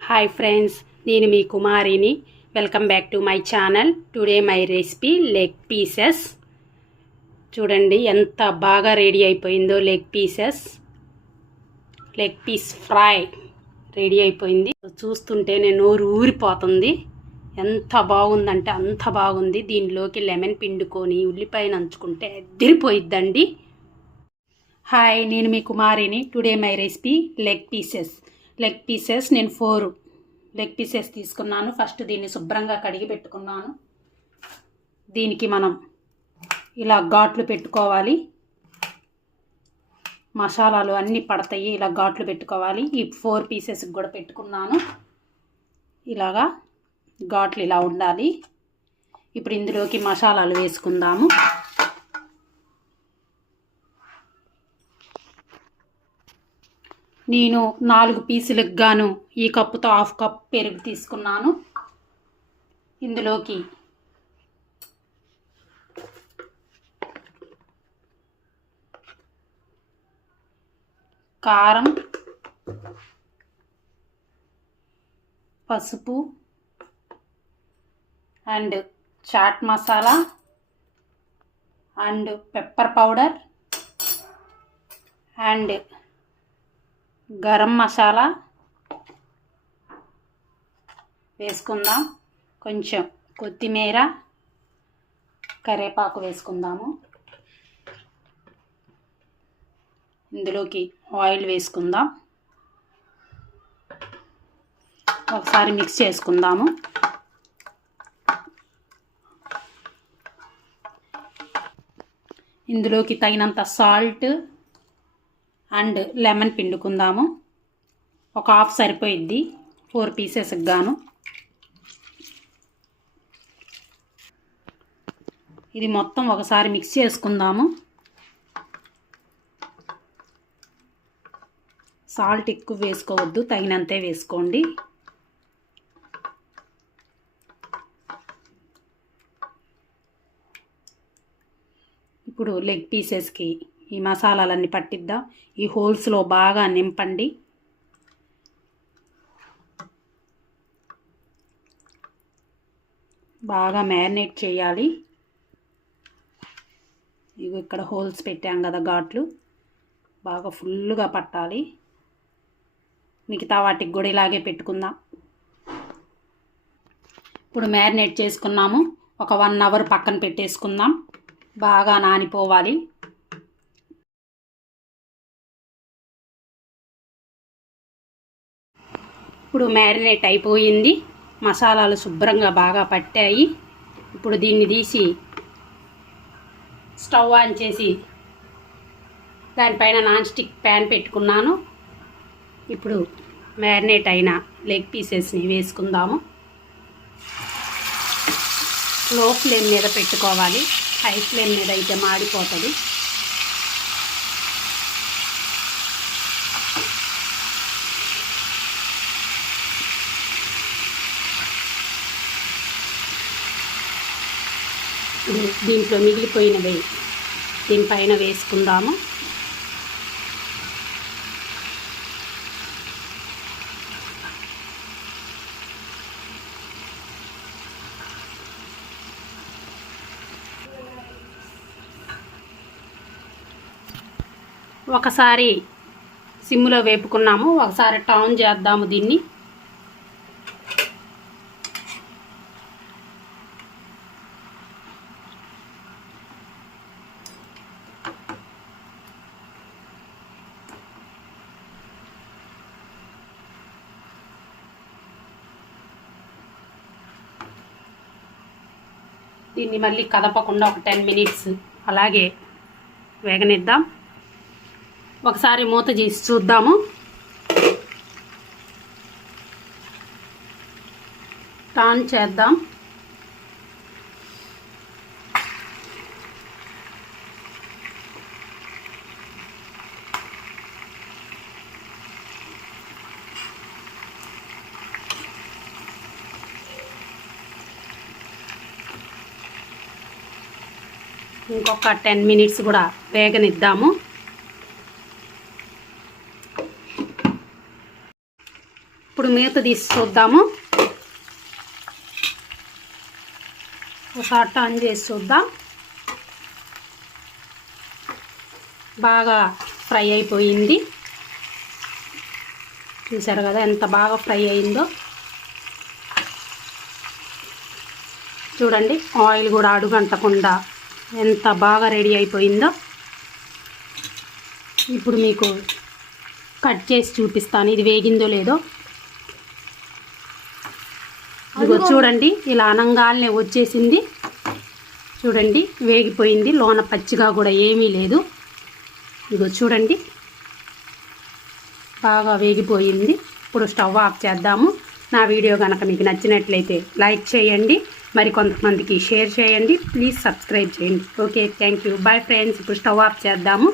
Hi friends, నేను మీ కుమారిని. Welcome back to my channel. Today my recipe leg pieces. చూడండి ఎంత బాగా రెడీ అయిపోయిందో లెగ్ పీస్ ఫ్రై రెడీ అయిపోయింది. చూస్తుంటేనే నోరు ఊరిపోతుంది. ఎంత బాగుందంటే అంత బాగుంది. దీనిలోకి లెమన్ పిండుకొని ఉల్లిపాయ నంచుకుంటే అదిరిపోయిద్దండి. హాయ్, నేను మీ కుమారిని. Today my recipe leg pieces నేను 4 లెగ్ పీసెస్ తీసుకున్నాను. ఫస్ట్ దీన్ని శుభ్రంగా కడిగి పెట్టుకున్నాను. దీనికి మనం ఇలా ఘాట్లు పెట్టుకోవాలి. మసాలాలు అన్నీ పడతాయి. ఇలా ఘాట్లు పెట్టుకోవాలి. ఈ 4 పీసెస్కి కూడా పెట్టుకున్నాను. ఇలాగా ఘాట్లు ఇలా ఉండాలి. ఇప్పుడు ఇందులోకి మసాలాలు వేసుకుందాము. నేను 4 పీసులకు గాను ఈ కప్పుతో 1/2 కప్ పెరుగు తీసుకున్నాను. ఇందులోకి కారం, పసుపు and chaat masala and pepper powder and garam masala వేసుకుందాం. కొంచెం కొత్తిమీర, కరివేపాకు వేసుకుందాము. ఇందులోకి ఆయిల్ వేసుకుందాం. ఒకసారి మిక్స్ చేసుకుందాము. ఇందులోకి తగినంత సాల్ట్ అండ్ లెమన్ పిండుకుందాము. ఒక 1/2 సరిపోయిద్ది 4 పీసెస్కి గాను. ఇది మొత్తం ఒకసారి మిక్స్ చేసుకుందాము. సాల్ట్ ఎక్కువ వేసుకోవద్దు, తగినంతే వేసుకోండి. ఇప్పుడు లెగ్ పీసెస్కి ఈ మసాలాలన్నీ పట్టిద్దాం. ఈ హోల్స్లో బాగా నింపండి. బాగా మ్యారినేట్ చేయాలి. ఇవి ఇక్కడ హోల్స్ పెట్టాం కదా, ఘాట్లు బాగా ఫుల్గా పట్టాలి. మిగతా వాటికి కూడా ఇలాగే పెట్టుకుందాం. ఇప్పుడు మ్యారినేట్ చేసుకున్నాము. ఒక 1 అవర్ పక్కన పెట్టేసుకుందాం. బాగా నానిపోవాలి. ఇప్పుడు మ్యారినేట్ అయిపోయింది. మసాలాలు శుభ్రంగా బాగా పట్టాయి. ఇప్పుడు దీన్ని తీసి స్టవ్ ఆన్ చేసి దానిపైన నాన్ స్టిక్ ప్యాన్ పెట్టుకున్నాను. ఇప్పుడు మ్యారినేట్ అయిన లెగ్ పీసెస్ని వేసుకుందాము. లో ఫ్లేమ్ మీద పెట్టుకోవాలి. హై ఫ్లేమ్ మీద అయితే మాడిపోతుంది. దీంట్లో మిగిలిపోయినవి దీనిపైన వేసుకుందాము. ఒకసారి సిమ్లో వేపుకున్నాము. ఒకసారి టర్న్ చేద్దాము దీన్ని. దీన్ని మళ్ళీ కదపకుండా ఒక 10 మినిట్స్ అలాగే వేగనిద్దాం. ఒకసారి మూత చేసి చూద్దాము. టర్న్ చేద్దాం. ఇంకొక 10 మినిట్స్ కూడా వేగనిద్దాము. ఇప్పుడు మూత మూత తీసి చూద్దాము. ఒకసారి టర్న్ చేసి చూద్దాం. బాగా ఫ్రై అయిపోయింది. చూసారు కదా ఎంత బాగా ఫ్రై అయిందో. చూడండి ఆయిల్ కూడా అడుగంటకుండా ఎంత బాగా రెడీ అయిపోయిందో. ఇప్పుడు మీకు కట్ చేసి చూపిస్తాను ఇది వేగిందో లేదో. ఇదిగో చూడండి ఇలా అనంగానే వచ్చేసింది. చూడండి వేగిపోయింది, లోన పచ్చిగా కూడా ఏమీ లేదు. ఇదిగో చూడండి బాగా వేగిపోయింది. ఇప్పుడు స్టవ్ ఆఫ్ చేద్దాము. నా వీడియో కనుక మీకు నచ్చినట్లయితే లైక్ చేయండి, మరి కొంతమందికి షేర్ చేయండి, ప్లీజ్ సబ్స్క్రైబ్ చేయండి. Okay, thank you, bye friends. ఇప్పుడు స్టవ్ ఆఫ్ చేద్దాము.